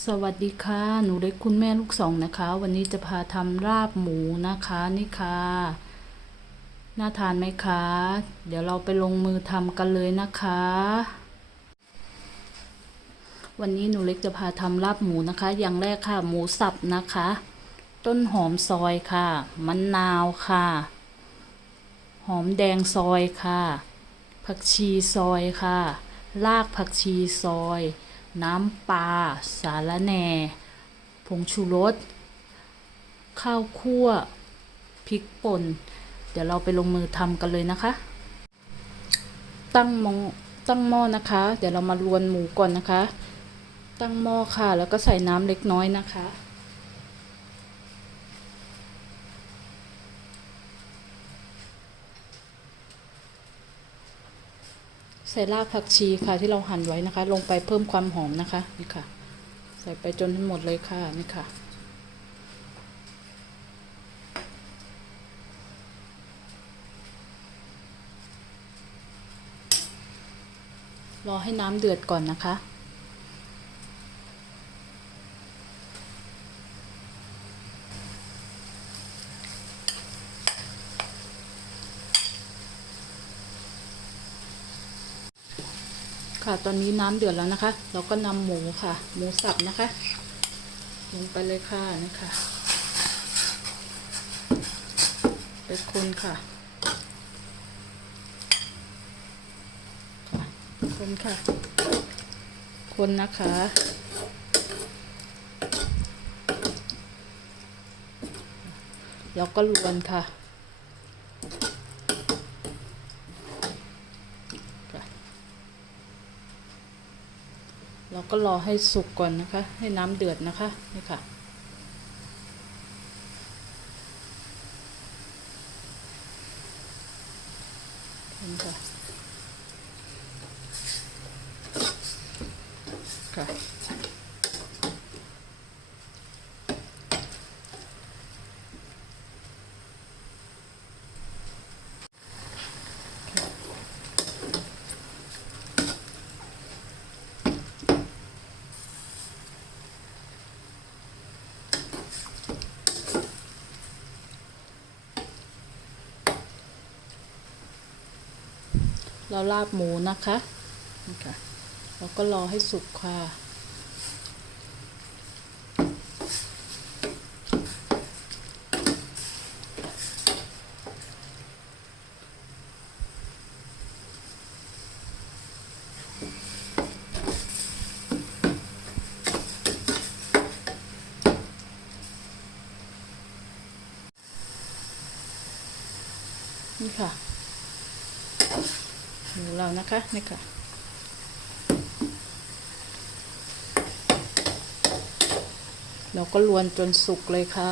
สวัสดีค่ะ หนูเล็กคุณแม่ลูกสองนะคะ วันนี้จะพาทำราบหมูนะคะนี่ค่ะ น่าทานไหมคะ เดี๋ยวเราไปลงมือทำกันเลยนะคะ วันนี้หนูเล็กจะพาทำลาบหมูนะคะ อย่างแรกค่ะ หมูสับนะคะ ต้นหอมซอยค่ะมะนาวค่ะ หอมแดงซอยค่ะ ผักชีซอยค่ะ รากผักชีซอย น้ำปลาสาระแหน่ ผงชูรส ข้าวคั่ว พริกป่น เดี๋ยวเราไปลงมือทำกันเลยนะคะ ตั้งมองตั้งหม้อนะคะ เดี๋ยวเรามารวนหมูก่อนนะคะ ตั้งหม้อค่ะ แล้วก็ใส่น้ำเล็กน้อยนะคะ ใส่รากผักชีค่ะที่เราหั่นไว้นะคะ ลงไปเพิ่มความหอมนะคะนี่ค่ะ ใส่ไปจนทั้งหมดเลยค่ะนี่ค่ะ รอให้น้ำเดือดก่อนนะคะ ค่ะตอนนี้น้ำเดือดแล้วนะคะ เราก็นำหมูค่ะ หมูสับนะคะ ลงไปเลยค่ะนี่ค่ะไปคนค่ะค่ะคนค่ะ คนนะคะแล้วก็ลวนค่ะ เราก็รอให้สุกก่อนนะคะ ให้น้ำเดือดนะคะนี่ค่ะ นี่ค่ะค่ะ เราลาบหมูนะคะนี่ค่ะแล้วก็รอให้สุกค่ะ นี่ค่ะ หมูเรานะคะนี่ค่ะเราก็ลวนจนสุกเลยค่ะ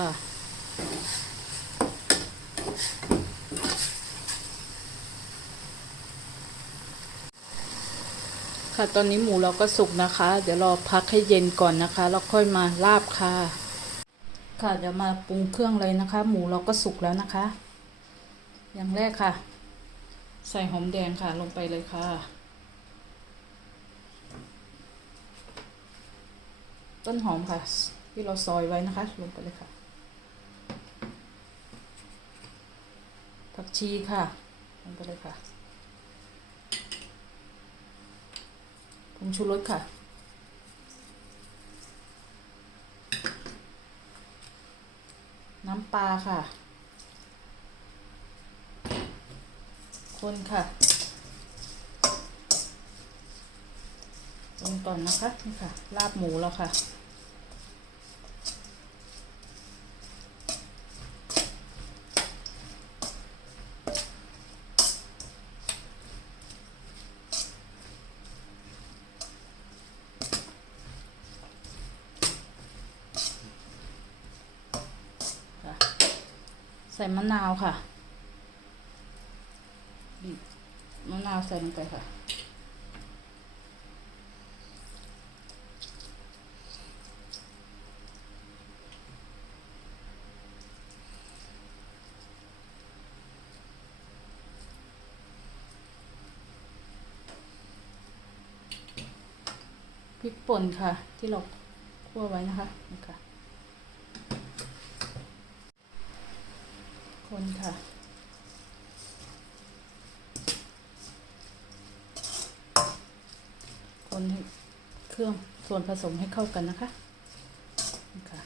ค่ะตอนนี้หมูเราก็สุกนะคะ เดี๋ยวรอพักให้เย็นก่อนนะคะ แล้วค่อยมาลาบค่ะ ค่ะเดี๋ยวมาปรุงเครื่องเลยนะคะ หมูเราก็สุกแล้วนะคะ อย่างแรกค่ะ ใส่หอมแดงค่ะลงไปเลยค่ะ ต้นหอมค่ะ ที่เราซอยไว้นะคะ ลงไปเลยค่ะ ผักชีค่ะ ลงไปเลยค่ะผงชูรสค่ะน้ำปลาค่ะ คนค่ะลงก่อนนะคะนี่ค่ะ ลาบหมูแล้วค่ะค่ะใส่มะนาวค่ะ บีบมะนาวใส่ลงไปค่ะพริกป่นค่ะ ที่เราคั่วไว้นะคะนี่ค่ะคนค่ะ นให้เครื่องส่วนผสมให้เข้ากันนะคะนี่ค่ะ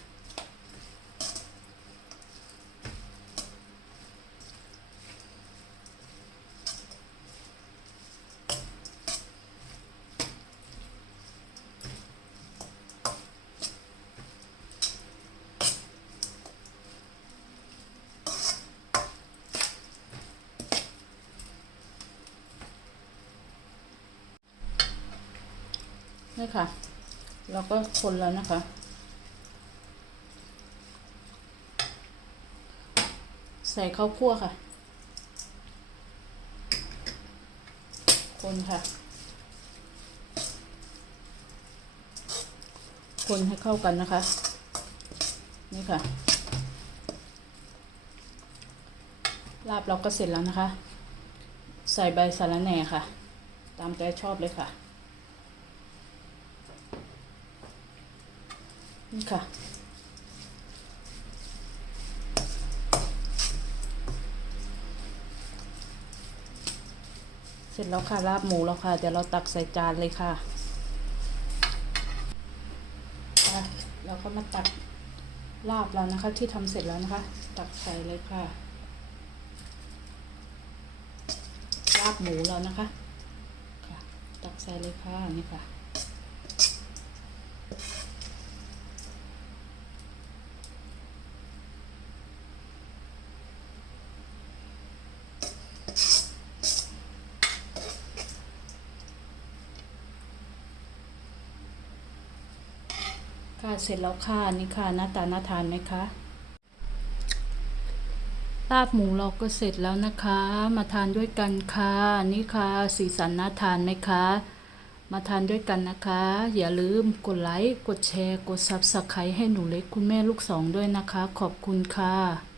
นี่ค่ะ เราก็คนแล้วนะคะ ใส่ข้าวคั่วค่ะ คนค่ะ คนให้เข้ากันนะคะ นี่ค่ะ ลาบเราก็เสร็จแล้วนะคะ ใส่ใบสะระแหน่ค่ะ ตามใจชอบเลยค่ะ ค่ะ เสร็จแล้วค่ะลาบหมูแล้วค่ะ เดี๋ยวเราตักใส่จานเลยค่ะค่ะเราก็มาตักลาบแล้วนะคะ ที่ทำเสร็จแล้วนะคะ ตักใส่เลยค่ะ ลาบหมูแล้วนะคะ ค่ะ ตักใส่เลยค่ะนี่ค่ะ ค่ะเสร็จแล้วค่ะนี่ค่ะหน้าตาน่าทานไหมคะลาบหมูเราก็เสร็จแล้วนะคะ มาทานด้วยกันค่ะ นี่ค่ะ สีสันน่าทานไหมคะ มาทานด้วยกันนะคะ อย่าลืมกดไลค์ กดแชร์ กดซับสไครต์ให้หนูเล็กคุณแม่ลูกสองด้วยนะคะ ขอบคุณค่ะ